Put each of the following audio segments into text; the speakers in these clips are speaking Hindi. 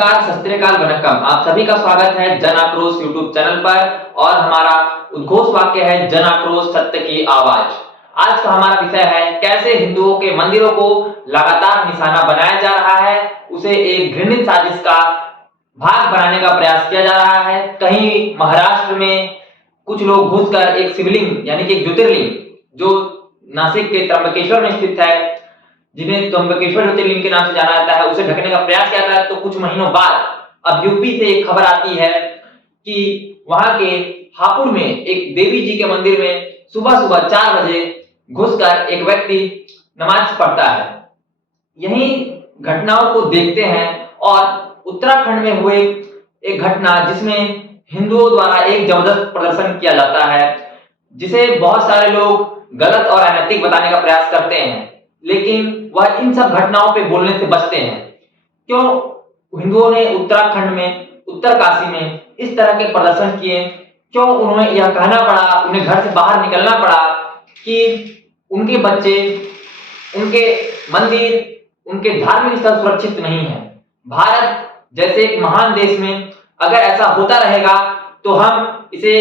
नमस्कार, सत श्री अकाल, वनक्कम। आप सभी का स्वागत है जन आक्रोश यूट्यूब चैनल पर और हमारा उद्घोष वाक्य है जन आक्रोश सत्य की आवाज। आज का हमारा विषय है कैसे हिंदुओं के मंदिरों को लगातार निशाना बनाया जा रहा है, उसे एक घृणित साजिश का भाग बनाने का प्रयास किया जा रहा है। कहीं महाराष्ट्र में कुछ लोग घुसकर एक शिवलिंग यानी कि एक ज्योतिर्लिंग जो नासिक के त्र्यंबकेश्वर में स्थित है, जिन्हें त्र्यंबकेश्वर ज्योतिर्लिंग के नाम से जाना जाता है, उसे ढकने का प्रयास किया था। तो कुछ महीनों बाद अब यूपी से एक खबर आती है कि वहां के हापुड़ में एक देवी जी के मंदिर में सुबह सुबह 4 बजे घुसकर एक व्यक्ति नमाज पढ़ता है। यही घटनाओं को देखते हैं और उत्तराखंड में हुए एक घटना जिसमें हिंदुओं द्वारा एक जबरदस्त प्रदर्शन किया जाता है, जिसे बहुत सारे लोग गलत और अनैतिक बताने का प्रयास करते हैं, लेकिन वह इन सब घटनाओं पे बोलने से बचते हैं। क्यों हिंदुओं ने उत्तराखंड में, उत्तरकाशी में इस तरह के प्रदर्शन किए? क्यों उन्हें यह कहना पड़ा, उन्हें घर से बाहर निकलना पड़ा कि उनके बच्चे, उनके मंदिर, उनके धार्मिक स्थल सुरक्षित नहीं है? भारत जैसे एक महान देश में अगर ऐसा होता रहेगा तो हम इसे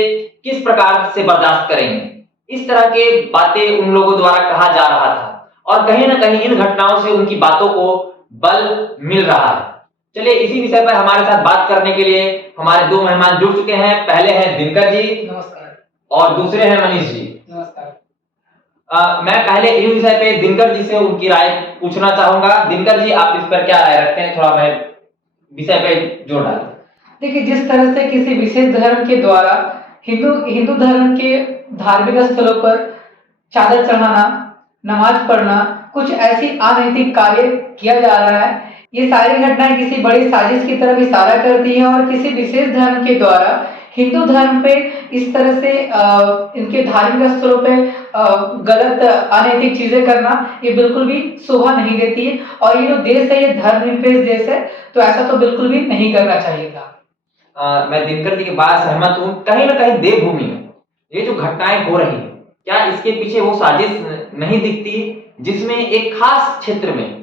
किस प्रकार से बर्दाश्त करेंगे? इस तरह के बातें उन लोगों द्वारा कहा जा रहा था और कहीं ना कहीं इन घटनाओं से उनकी बातों को बल मिल रहा है। चलिए इसी विषय पर हमारे साथ बात करने के लिए हमारे 2 मेहमान जुड़ चुके हैं। पहले हैं दिनकर जी, नमस्कार, और दूसरे हैं मनीष जी, नमस्कार। मैं पहले इस विषय पे दिनकर जी से उनकी राय पूछना चाहूंगा। दिनकर जी, आप इस पर क्या राय रखते हैं? थोड़ा मैं विषय पे जोड़ डाल। देखिए, जिस तरह से किसी विशेष धर्म के द्वारा हिंदू धर्म के धार्मिक स्थलों पर चादर चढ़ाना, नमाज पढ़ना, कुछ ऐसी अनैतिक कार्य किया जा रहा है, ये सारी घटनाएं किसी बड़ी साजिश की तरफ इशारा करती है और किसी विशेष धर्म के द्वारा हिंदू धर्म पे इस तरह से इनके धार्मिक स्थलों पे गलत अनैतिक चीजें करना ये बिल्कुल भी शोभा नहीं देती है। और ये जो देश है, ये धर्मनिरपेक्ष देश है, तो ऐसा तो बिल्कुल भी नहीं करना चाहिए था। मैं दिनकर जी की बात सहमत हूँ। कहीं ना कहीं देवभूमि में ये जो घटनाएं हो रही है, क्या इसके पीछे वो साजिश नहीं दिखती जिसमें एक खास क्षेत्र में,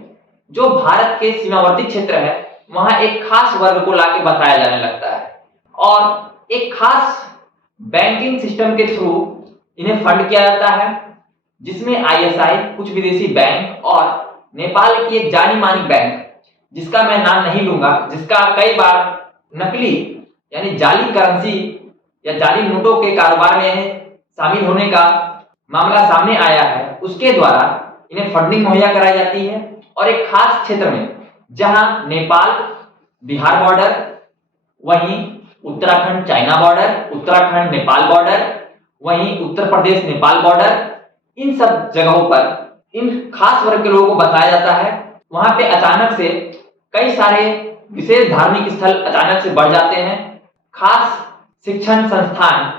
जो भारत के सीमावर्ती क्षेत्र है, वहां एक खास वर्ग को लाके बताया जाने लगता है और एक खास बैंकिंग सिस्टम के थ्रू इन्हें फंड किया जाता है, जिसमें आईएसआई, कुछ विदेशी बैंक और नेपाल की एक जानी मानी बैंक, जिसका मैं नाम नहीं लूंगा, जिसका कई बार नकली यानी जाली करेंसी या जाली नोटों के कारोबार में शामिल होने का मामला सामने आया है, उसके द्वारा इन्हें फंडिंग मुहैया कराई जाती है। और एक खास क्षेत्र में जहां नेपाल बिहार बॉर्डर, वहीं Uttarakhand China border, Uttarakhand Nepal border, वहीं उत्तर प्रदेश नेपाल बॉर्डर, इन सब जगहों पर इन खास वर्ग के लोगों को बताया जाता है। वहां पे अचानक से कई सारे विशेष धार्मिक स्थल अचानक से बढ़ जाते हैं, खास शिक्षण संस्थान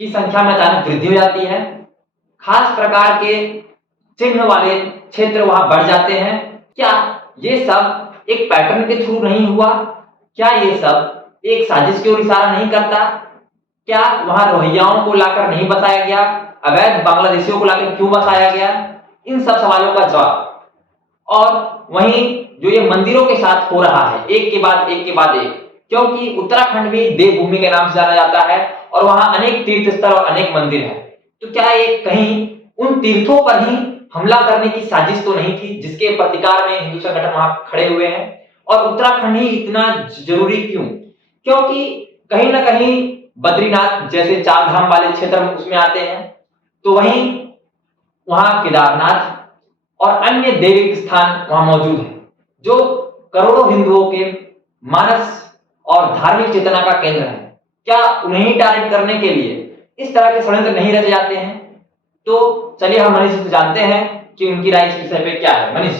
की संख्या में अचानक वृद्धि हो जाती है, खास प्रकार के चिन्ह वाले क्षेत्र वहां बढ़ जाते हैं। क्या ये सब एक पैटर्न के थ्रू नहीं हुआ? क्या ये सब एक साजिश की ओर इशारा नहीं करता? क्या वहां रोहिंग्याओं को लाकर नहीं बसाया गया? अवैध बांग्लादेशियों को लाकर क्यों बसाया गया? इन सब सवालों का जवाब। और वहीं जो ये मंदिरों के साथ हो रहा है, एक के बाद एक के बाद एक, क्योंकि उत्तराखंड भी देवभूमि के नाम से जाना जाता है और वहां अनेक तीर्थ स्थल और अनेक मंदिर हैं, तो क्या ये कहीं उन तीर्थों पर ही हमला करने की साजिश तो नहीं थी, जिसके प्रतिकार में हिंदू संगठन वहां खड़े हुए हैं? और उत्तराखंड ही इतना जरूरी क्यों? क्योंकि कहीं ना कहीं बद्रीनाथ जैसे 4 धाम वाले क्षेत्र में उसमें आते हैं, तो वहीं वहां केदारनाथ और अन्य दैविक स्थान वहां मौजूद है, जो करोड़ों हिंदुओं के मानस और धार्मिक चेतना का केंद्र है। क्या उन्हें टारगेट करने के लिए इस तरह के षड्यंत्र नहीं रचे जाते हैं? तो चलिए हम मनीष से जानते हैं कि उनकी राय इस विषय पे क्या है। मनीष,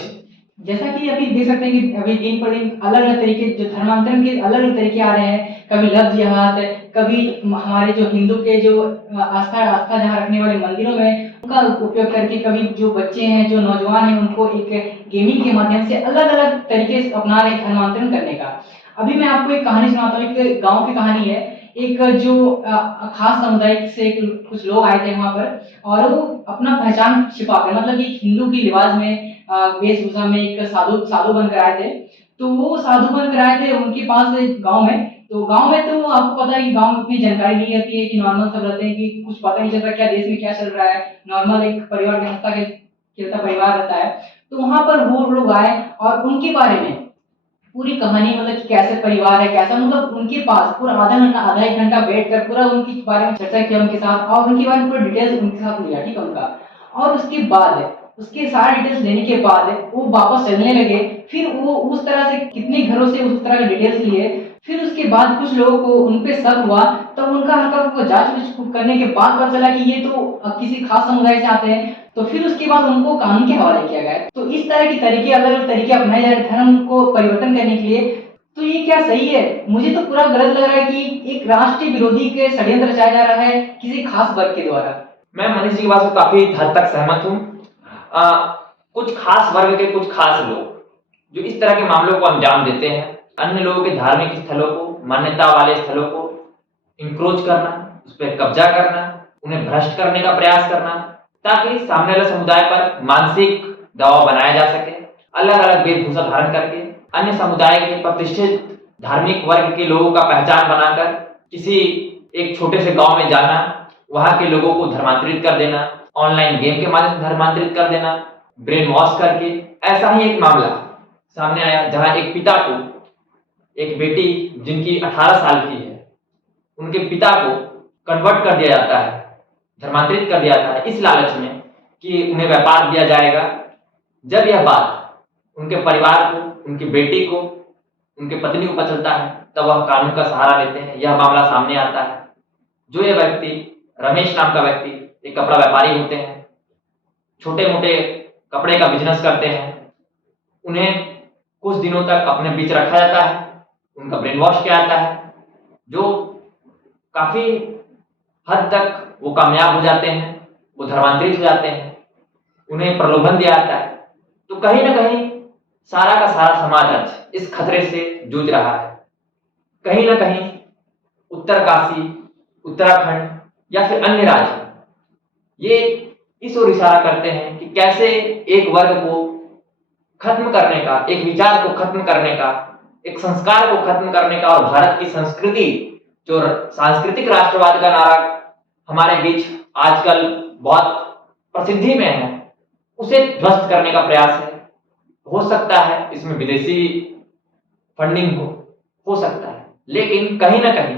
जैसा कि अभी देख सकते हैं कि अभी दिन पर दिन अलग अलग तरीके, जो धर्मांतरण के अलग अलग तरीके आ रहे हैं। कभी लफ्ज जिहाद, कभी हमारे जो हिंदू के जो आस्था जहाँ रखने वाले मंदिरों में उनका उपयोग करके, कभी जो बच्चे हैं, जो नौजवान हैं, उनको एक गेमिंग के माध्यम से अलग अलग तरीके से अपना रहे धर्मांतरण करने का। अभी मैं आपको एक कहानी सुनाता हूँ। एक गाँव की कहानी है। एक जो खास समुदाय से कुछ लोग आए थे वहां पर, और वो अपना पहचान छिपा कर, मतलब एक हिंदू की लिबास में, वेशभूषा में एक साधु बनकर आए थे। तो वो साधु बनकर आए थे उनके पास एक गाँव में। तो गाँव में तो आपको पता है कि गाँव में उतनी जानकारी नहीं रहती है, कि नॉर्मल सब रहते हैं कि कुछ पता नहीं चलता क्या देश में क्या चल रहा है। नॉर्मल एक परिवार में हँसता खेलता परिवार रहता है। तो वहाँ पर वो लोग आए और उनके बारे में पूरी कहानी, मतलब कि कैसे परिवार है, कैसा, मतलब उनके पास पूरा आधा एक घंटा बैठकर पूरा उनके बारे में चर्चा किया उनके साथ, और उनके बारे में पूरा डिटेल्स उनके साथ लिया, ठीक है उनका। और उसके बाद उसके सारे डिटेल्स लेने के बाद वो वापस चलने लगे। फिर वो उस तरह से कितने घरों से उस तरह के डिटेल्स लिए। फिर उसके बाद कुछ लोगों को उन पे शक हुआ, तब उनका हल्का फुल्का जांच करने के बाद पता चला कि ये तो किसी खास समुदाय से आते हैं। तो फिर उसके बाद उनको कानून के हवाले किया गया। तो इस तरह के तरीके, अलग अलग तरीके अपनाए जा रहे धर्म को परिवर्तन करने के लिए। तो ये क्या सही है? मुझे तो पूरा गलत लग रहा है कि एक राष्ट्रीय विरोधी के षड्यंत्र रचाया जा रहा है किसी खास वर्ग के द्वारा। मैं मनीष जी की बात से काफी हद तक सहमत हूँ। कुछ खास वर्ग के कुछ खास लोग जो इस तरह के मामलों को अंजाम देते हैं, अन्य लोगों के धार्मिक स्थलों को, मान्यता वाले स्थलों को इंक्रोच करना, उस पर कब्जा करना, उन्हें भ्रष्ट करने का प्रयास करना, ताकि सामने वाले समुदाय पर मानसिक दबाव बनाया जा सके। अलग अलग वेशभूषा धारण करके अन्य समुदाय के प्रतिष्ठित धार्मिक वर्ग के लोगों का पहचान बनाकर किसी एक छोटे से गांव में जाना, वहां के लोगों को धर्मांतरित कर देना, ऑनलाइन गेम के माध्यम से धर्मांतरित कर देना, ब्रेन वॉश करके। ऐसा ही एक मामला सामने आया जहां एक पिता को एक बेटी जिनकी 18 साल की है, उनके पिता को कन्वर्ट कर दिया जाता है, धर्मांतरित कर दिया जाता है इस लालच में कि उन्हें व्यापार दिया जाएगा। जब यह बात उनके परिवार को, उनकी बेटी को, उनके पत्नी को पता चलता है, तब वह कानून का सहारा लेते हैं। यह मामला सामने आता है। जो ये व्यक्ति, रमेश नाम का व्यक्ति, एक कपड़ा व्यापारी होते हैं, छोटे मोटे कपड़े का बिजनेस करते हैं। उन्हें कुछ दिनों तक अपने बीच रखा जाता है, उनका ब्रेन वॉश किया जाता है, जो काफी हद तक वो कामयाब हो जाते हैं, वो धर्मांतरित हो जाते हैं, उन्हें प्रलोभन दिया जाता है। तो कहीं ना कहीं सारा का सारा समाज आज इस खतरे से जूझ रहा है। कहीं ना कहीं उत्तरकाशी, उत्तराखंड या फिर अन्य राज्य ये इस ओर इशारा करते हैं कि कैसे एक वर्ग को खत्म करने का, एक विचार को खत्म करने का, एक संस्कार को खत्म करने का, और भारत की संस्कृति, जो सांस्कृतिक राष्ट्रवाद का नारा हमारे बीच आजकल बहुत प्रसिद्धि में है, उसे ध्वस्त करने का प्रयास है। हो सकता है इसमें विदेशी फंडिंग हो सकता है, लेकिन कहीं ना कहीं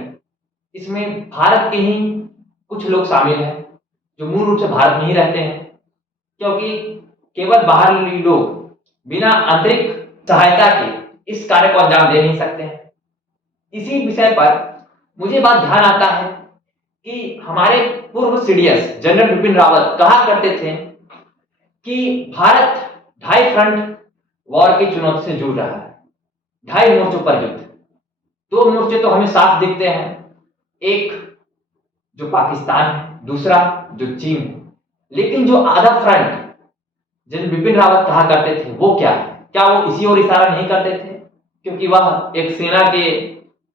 इसमें भारत के ही कुछ लोग शामिल हैं जो मूल रूप से भारत में ही रहते हैं, क्योंकि केवल बाहरी लोग बिना आंतरिक सहायता के इस कार्य को अंजाम दे नहीं सकते हैं। इसी विषय पर मुझे बात ध्यान आता है कि हमारे पूर्व सीडीएस जनरल बिपिन रावत कहा करते थे कि भारत 2.5 फ्रंट वॉर की चुनौती से जूझ रहा है, 2.5 मोर्चों पर युद्ध। 2 मोर्चे तो हमें साफ दिखते हैं, एक जो पाकिस्तान है, दूसरा जो चीन है। लेकिन जो आधा फ्रंट जनरल बिपिन रावत कहा करते थे वो क्या है? क्या वो इसी ओर इशारा नहीं करते थे? क्योंकि वह एक सेना के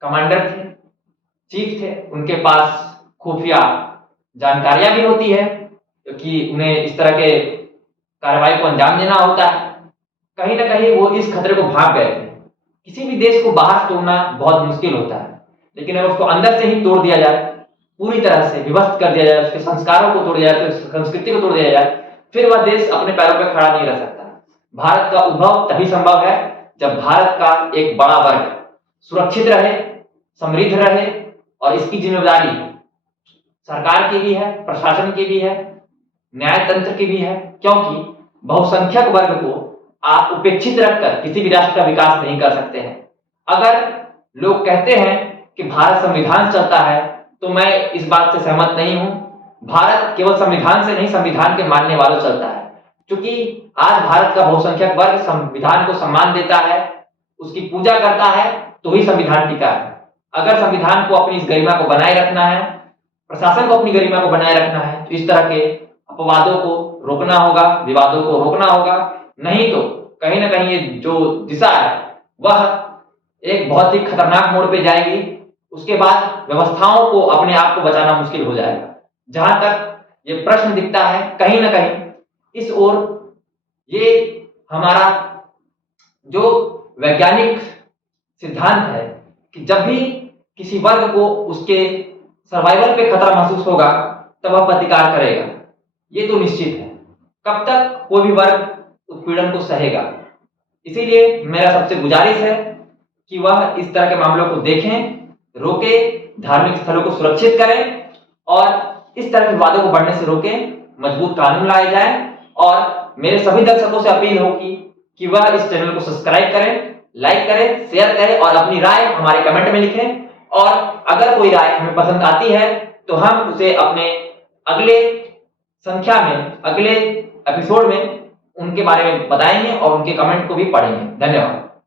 कमांडर थे, चीफ थे, उनके पास खुफिया जानकारियां भी होती है, क्योंकि उन्हें इस तरह के कार्रवाई को अंजाम देना होता है। कहीं ना कहीं वो इस खतरे को भाग गए थे। किसी भी देश को बाहर तोड़ना बहुत मुश्किल होता है, लेकिन अगर उसको अंदर से ही तोड़ दिया जाए, पूरी तरह से विभक्त कर दिया जाए, उसके संस्कारों को तोड़ दिया जाए, उसकी संस्कृति को तोड़ दिया जाए, फिर वह देश अपने पैरों पर खड़ा नहीं रह सकता। भारत का उद्भव तभी संभव है जब भारत का एक बड़ा वर्ग सुरक्षित रहे, समृद्ध रहे, और इसकी जिम्मेदारी सरकार की भी है, प्रशासन की भी है, न्याय तंत्र की भी है, क्योंकि बहुसंख्यक वर्ग को आप उपेक्षित रखकर किसी भी राष्ट्र का विकास नहीं कर सकते हैं। अगर लोग कहते हैं कि भारत संविधान चलता है, तो मैं इस बात से सहमत नहीं हूं। भारत केवल संविधान से नहीं, संविधान के मानने वालों चलता है। क्योंकि आज भारत का बहुसंख्यक वर्ग संविधान को सम्मान देता है, उसकी पूजा करता है, तो ही संविधान टिका है। अगर संविधान को अपनी इस गरिमा को बनाए रखना है, प्रशासन को अपनी गरिमा को बनाए रखना है, तो इस तरह के अपवादों को रोकना होगा, विवादों को रोकना होगा। नहीं तो कहीं ना कहीं ये जो दिशा है वह एक बहुत ही खतरनाक मोड़ पे जाएगी। उसके बाद व्यवस्थाओं को, अपने आप को बचाना मुश्किल हो जाएगा। जहां तक ये प्रश्न दिखता है, कहीं ना कहीं इस ओर ये हमारा जो वैज्ञानिक सिद्धांत है कि जब भी किसी वर्ग को उसके सर्वाइवल पे खतरा महसूस होगा तब वह प्रतिकार करेगा, ये तो निश्चित है। कब तक कोई भी वर्ग उत्पीड़न को सहेगा? इसीलिए मेरा सबसे गुजारिश है कि वह इस तरह के मामलों को देखें, रोकें, धार्मिक स्थलों को सुरक्षित करें और इस तरह के विवादों को बढ़ने से रोकें, मजबूत कानून लाए जाएं। और मेरे सभी दर्शकों से अपील होगी कि वह इस चैनल को सब्सक्राइब करें, लाइक करें, शेयर करें और अपनी राय हमारे कमेंट में लिखें। और अगर कोई राय हमें पसंद आती है तो हम उसे अपने अगले संख्या में, अगले एपिसोड में उनके बारे में बताएंगे और उनके कमेंट को भी पढ़ेंगे। धन्यवाद।